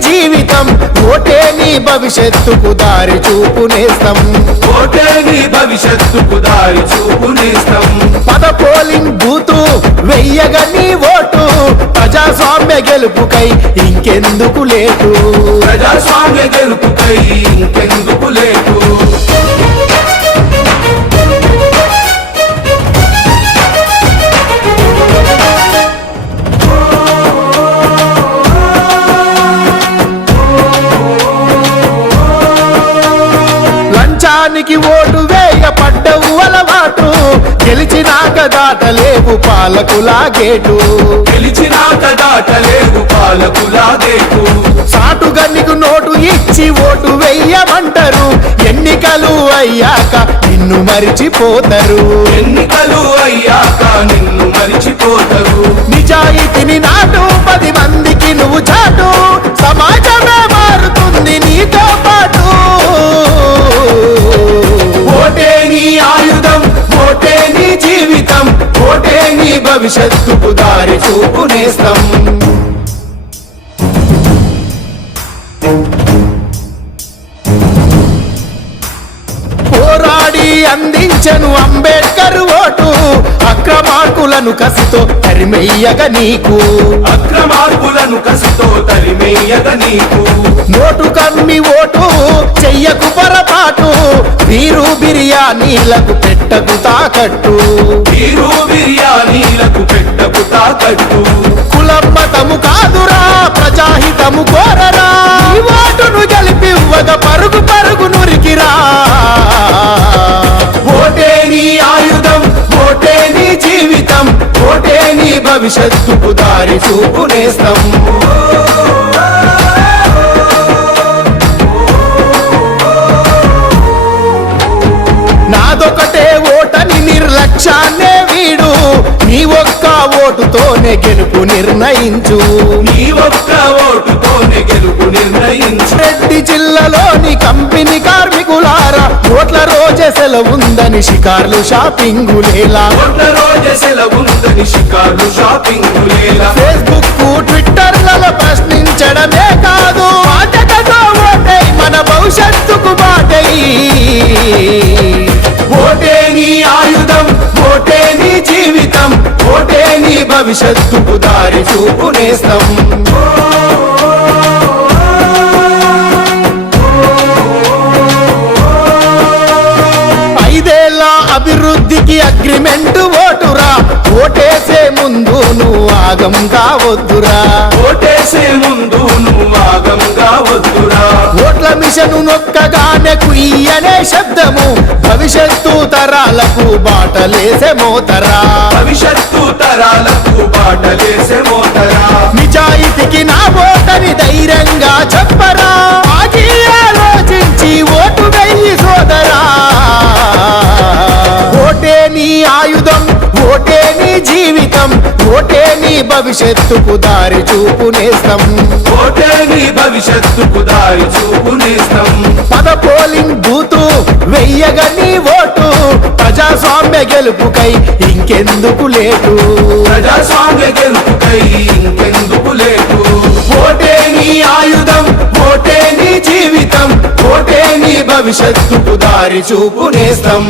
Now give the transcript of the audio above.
జీవితం. ఓటే నీ భవిష్యత్తుకు దారి చూపునేస్తాం. ఓటే నీ భవిష్యత్తుకు దారి చూపునేస్తాం. పద పోలింగ్ బూతు వెయ్యగా నీ ఓటు. ప్రజాస్వామ్య గెలుపుకై ఇంకెందుకు లేదు ప్రజాస్వామ్య గెలుపుకై లంచానికి ఓటు వేయపడ్డవు అలవాటు. గెలిచినాక దాటలేవు పాలకులా గేటు. గెలిచినాక దాటలేవు పాలకులా గేటు. సాటుగా నీకు నోటు ఇచ్చి ఓటు వెయ్యమంటారు ఎన్నికలు అయ్యాక నిన్ను మరిచిపోతారు. ఎన్నికలు అయ్యాక నిన్ను మరిచిపోతారు. భవిష్యత్తుకు దారి చూపునేస్తాం పోరాడి అందించను అంబేద్కర్ ఓటు. అక్రమార్కులను కసితో తరిమెయ్యగ నీకు. అక్రమార్పులను కసితో తరిమేయగ నీకు. నోటు కమ్మి ఓటు చెయ్యకు పొరపాటు. వీరు బిర్యానీలకు పెట్టకు తాకట్టు. వీరు బిర్యానీలకు పెట్టకు తాకట్టు. కులం మతము కాదురా ప్రజాహితము కోరరా. ఈ ఓటును గెలిపివ్వగ పరుగు పరుగు నురికిరా. ఓటే నీ ఆయుధం ఓటే నీ జీవితం ఓటే నీ భవిష్యత్తుకు దారి చూపునేస్తాం. ఓటుతోనే గెలుపు నిర్ణయించు. నీ ఒక్క ఓటుతోనే గెలుపు నిర్ణయించు. రెడ్డి జిల్లాలోని కంపెనీ కార్మికులారా ఓట్ల రోజే సెలవుందని షికార్లు షాపింగులేలా. ఓట్ల రోజు సెలవుందని షికార్లు షాపింగ్ లేలా ఫేస్బుక్ ట్విట్టర్లలో ప్రశ్నించడమే కాదు. భవిష్యత్తుకు దారి చూపునేస్తాం ఐదేళ్ళ అభివృద్ధికి అగ్రిమెంట్ ఓటురా. ఓటేసే ముందు నువ్వు ఆగం కావద్దురా. ఓటేసే ముందు నువ్వు ఆగంగా వద్దురా ఓట్ల మిషను నొక్కగానే కుయ్యనే శబ్దము. భవిష్యత్తు తరాలకు బాటలేసే మోతరా. భవిష్యత్తు తరాలకు బాటలేసే మోతరా. నిజాయితీకి నా ఓటని ధైర్యంగా చెప్పరా. ఆగి ఆలోచించి ఓటు వెయ్యి సోదరా. ఓటే నీ ఆయుధం ఓటే నీ జీవితం ఓటే నీ భవిష్యత్తుకు దారి చూపునేస్తాం ఓటే నీ భవిష్యత్తుకు దారి చూపునేస్తాం పద పోలింగ్ బూతు వెయ్యగా నీ ఓటు ప్రజాస్వామ్య గెలుపుకై ఇంకెందుకు లేటు? ప్రజాస్వామ్య గెలుపుకై ఇంకెందుకు లేటు? ఓటే నీ ఆయుధం ఓటే నీ జీవితం ఓటే నీ భవిష్యత్తుకు దారి చూపునేస్తాం.